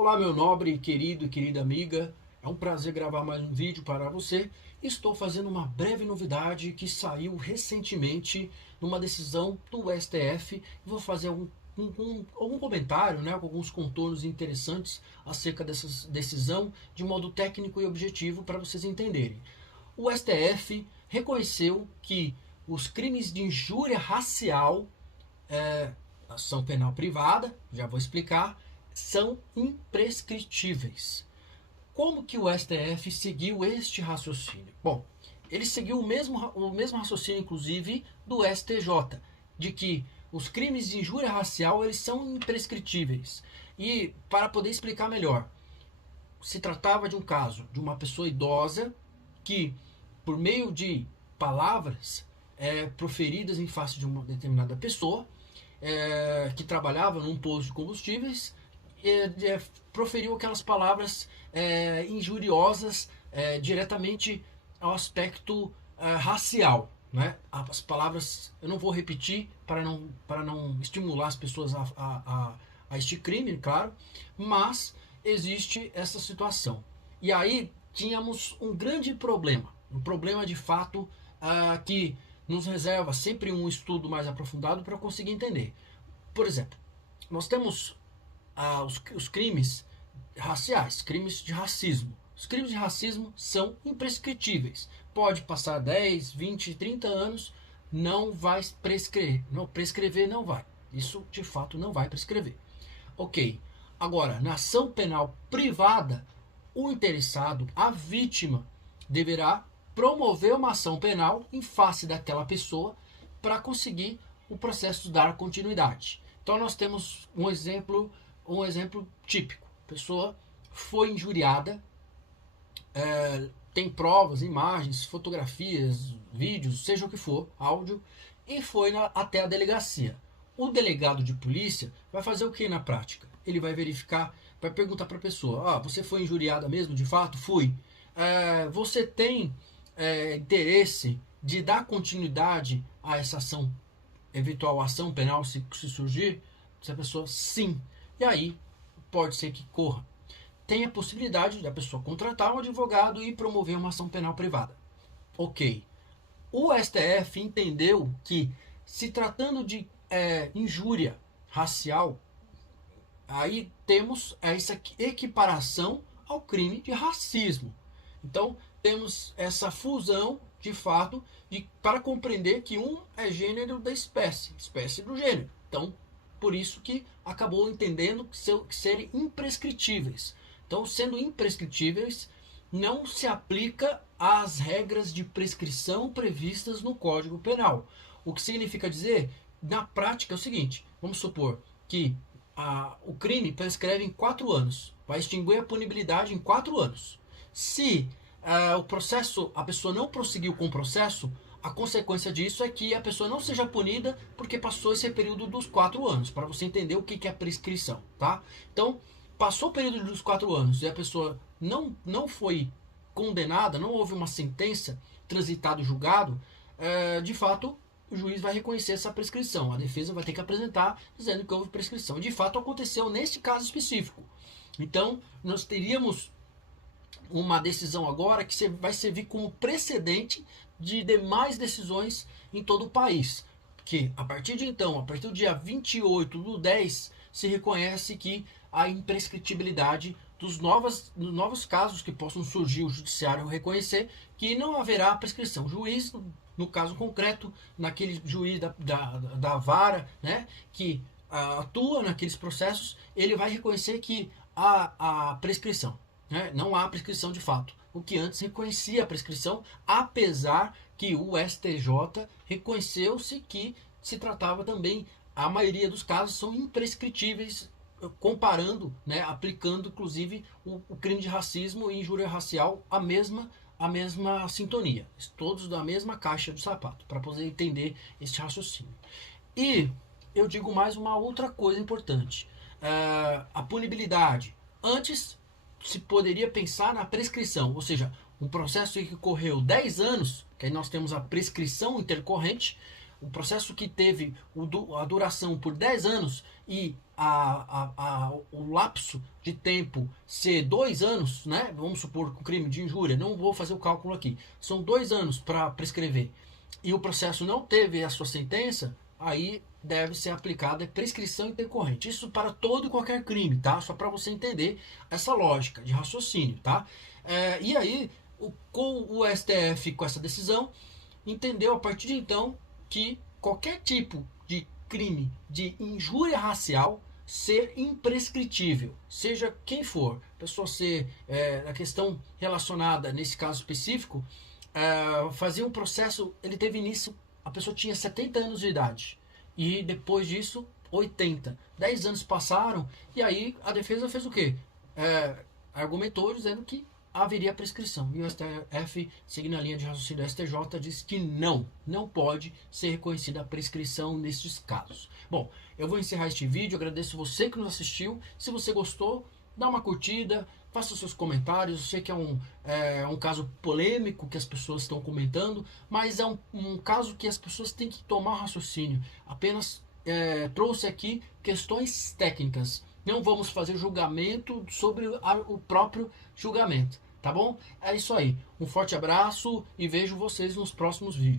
Olá, meu nobre, querido e querida amiga. É um prazer gravar mais um vídeo para você. Estou fazendo uma breve novidade que saiu recentemente numa decisão do STF. Vou fazer algum comentário, né, com alguns contornos interessantes acerca dessa decisão de modo técnico e objetivo para vocês entenderem. O STF reconheceu que os crimes de injúria racial, ação penal privada, já vou explicar, são imprescritíveis. Como que o STF seguiu este raciocínio? Bom, ele seguiu o mesmo raciocínio, inclusive, do STJ, de que os crimes de injúria racial eles são imprescritíveis. E, para poder explicar melhor, se tratava de um caso de uma pessoa idosa que, por meio de palavras proferidas em face de uma determinada pessoa, que trabalhava num posto de combustíveis, proferiu aquelas palavras injuriosas diretamente ao aspecto racial, né? As palavras eu não vou repetir para não estimular as pessoas a este crime, claro, mas existe essa situação. E aí tínhamos um grande problema, um problema de fato que nos reserva sempre um estudo mais aprofundado para conseguir entender. Por exemplo, nós temos os crimes raciais, crimes de racismo. Os crimes de racismo são imprescritíveis. Pode passar 10, 20, 30 anos, não vai prescrever. Não, prescrever não vai. Isso de fato não vai prescrever. Ok. Agora, na ação penal privada, o interessado, a vítima, deverá promover uma ação penal em face daquela pessoa para conseguir o processo dar continuidade. Então nós temos um exemplo típico. A pessoa foi injuriada, tem provas, imagens, fotografias, vídeos, seja o que for, áudio, e foi até a delegacia. O delegado de polícia vai fazer o que na prática? Ele vai verificar, vai perguntar para a pessoa: você foi injuriada mesmo, de fato? Fui. Você tem interesse de dar continuidade a essa ação, eventual ação penal, se surgir? Se a pessoa sim. E aí pode ser que corra. Tem a possibilidade da pessoa contratar um advogado e promover uma ação penal privada. Ok. O STF entendeu que, se tratando de injúria racial, aí temos essa equiparação ao crime de racismo. Então, temos essa fusão, de fato, para compreender que um é gênero da espécie, espécie do gênero. Então, por isso que acabou entendendo que serem imprescritíveis. Então, sendo imprescritíveis, não se aplica às regras de prescrição previstas no Código Penal. O que significa dizer, na prática, é o seguinte: vamos supor que o crime prescreve em 4 anos, vai extinguir a punibilidade em 4 anos. Se o processo, a pessoa não prosseguiu com o processo, a consequência disso é que a pessoa não seja punida porque passou esse período dos 4 anos, para você entender o que é prescrição, tá? Então, passou o período dos 4 anos e a pessoa não foi condenada, não houve uma sentença, transitado, julgado, de fato, o juiz vai reconhecer essa prescrição. A defesa vai ter que apresentar dizendo que houve prescrição. E de fato aconteceu neste caso específico. Então, nós teríamos uma decisão agora que vai servir como precedente de demais decisões em todo o país. Que a partir de então, a partir do dia 28/10, se reconhece que a imprescritibilidade dos novos casos que possam surgir, o judiciário reconhecer que não haverá prescrição. O juiz, no caso concreto, naquele juiz da vara, né, que atua naqueles processos, ele vai reconhecer que há a prescrição. Né? Não há prescrição de fato. O que antes reconhecia a prescrição, apesar que o STJ reconheceu-se que se tratava também, a maioria dos casos são imprescritíveis, comparando, né, aplicando inclusive o crime de racismo e injúria racial a mesma sintonia, todos da mesma caixa do sapato, para poder entender este raciocínio. E eu digo mais uma outra coisa importante: a punibilidade. Antes se poderia pensar na prescrição, ou seja, um processo que correu 10 anos, que aí nós temos a prescrição intercorrente, o processo que teve a duração por 10 anos e o lapso de tempo ser 2 anos, né? Vamos supor que o crime de injúria, não vou fazer o cálculo aqui, são 2 anos para prescrever, e o processo não teve a sua sentença, aí deve ser aplicada prescrição intercorrente. Isso para todo e qualquer crime, tá? Só para você entender essa lógica de raciocínio, tá? E aí, com o STF, com essa decisão, entendeu a partir de então que qualquer tipo de crime de injúria racial ser imprescritível, seja quem for, pessoa ser a questão relacionada nesse caso específico, fazia um processo, ele teve início, a pessoa tinha 70 anos de idade e depois disso 80, 10 anos passaram e aí a defesa fez o quê? Argumentou dizendo que haveria prescrição. E o STF, seguindo a linha de raciocínio do STJ, diz que não pode ser reconhecida a prescrição nesses casos. Bom, eu vou encerrar este vídeo, agradeço você que nos assistiu. Se você gostou, dá uma curtida, faça os seus comentários. Eu sei que é um caso polêmico que as pessoas estão comentando, mas é um caso que as pessoas têm que tomar raciocínio. Apenas trouxe aqui questões técnicas. Não vamos fazer julgamento sobre o próprio julgamento, tá bom? É isso aí. Um forte abraço e vejo vocês nos próximos vídeos.